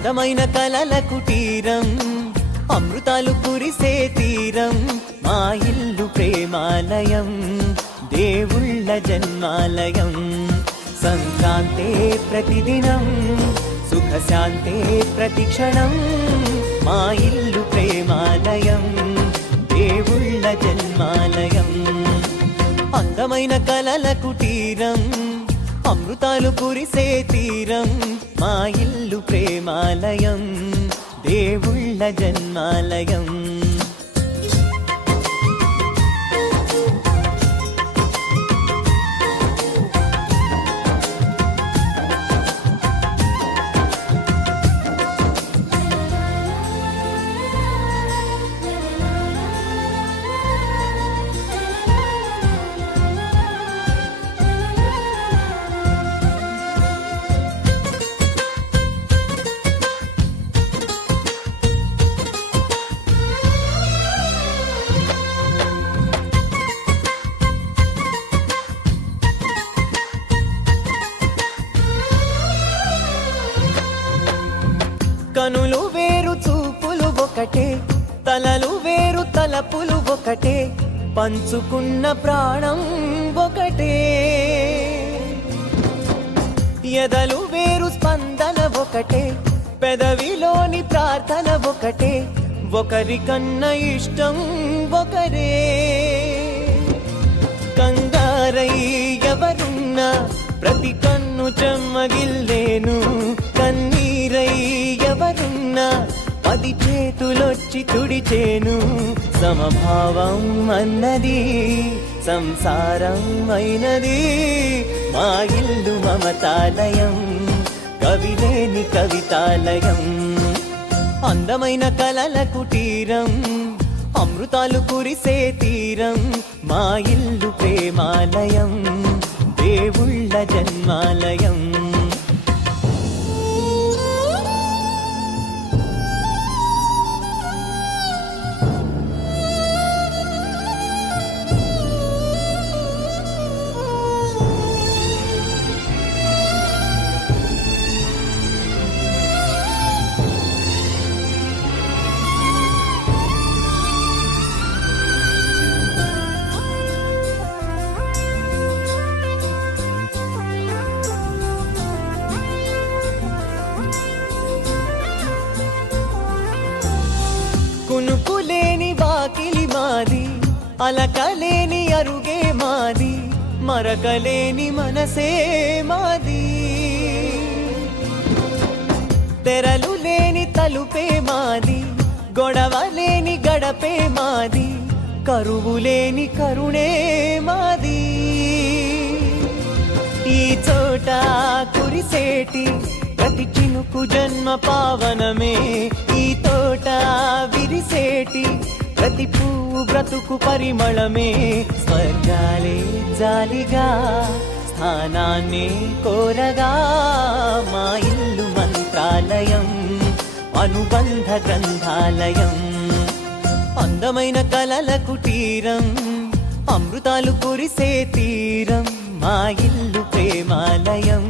అందమైన కలల కుటీరం, అమృతాలు కురిసే తీరం, మా ఇల్లు ప్రేమాలయం, దేవుళ్ళ జన్మాలయం. సంక్రాంతే ప్రతిదినం, సుఖశాంతే ప్రతిక్షణం, మా ఇల్లు ప్రేమాలయం, దేవుళ్ళ జన్మాలయం. అందమైన కలల కుటీరం, అమృతాలు కురిసే తీరం, మా ఇల్లు ప్రేమాలయం, దేవుళ్ళ జన్మాలయం. కనులు వేరు చూపులు ఒకటే, తలలు వేరు తలపులు ఒకటే, పంచుకున్న ప్రాణం ఒకటే. ఎదలు వేరు స్పందన ఒకటే, పెదవిలోని ప్రార్థన ఒకటే, ఒకరికన్నా ఇష్టం ఒకరే. కంగారై ఎవరున్నా ప్రతి కన్ను చెమ్మగిల్లేను, కన్నీరై ఎవరున్నా 10 చేతులొచ్చి తుడిచేను. సమభావం అన్నది సంసారం అయినది, మా ఇల్లు మమతాలయం, కవిలేని కవితాలయం. అందమైన కలల కుటీరం, అమృతాలు కురిసే తీరం, మా ఇల్లు ప్రేమాలయం, దేవుళ్ళ జన్మాలయం. కునుకులేని వాకిలి మాది, అలకలేని అరుగే మాది, మరకలేని మనసే మాది. తెరలు లేని తలుపే మాది, గొడవలేని గడపే మాది, కరువులేని కరుణే మాది. ఈ చోట కురిసేటి ప్రతి చినుకు జన్మ పావనమే, ఈ తోట విరిసేటి ప్రతి పువ్వు బ్రతుకు పరిమళమే. స్వర్గాలే జాలిగా స్థానాన్ని కోరగా, మా ఇల్లు మంత్రాలయం, అనుబంధ గ్రంథాలయం. అందమైన కలల కుటీరం, అమృతాలు కురిసే తీరం, మా ఇల్లు ప్రేమాలయం,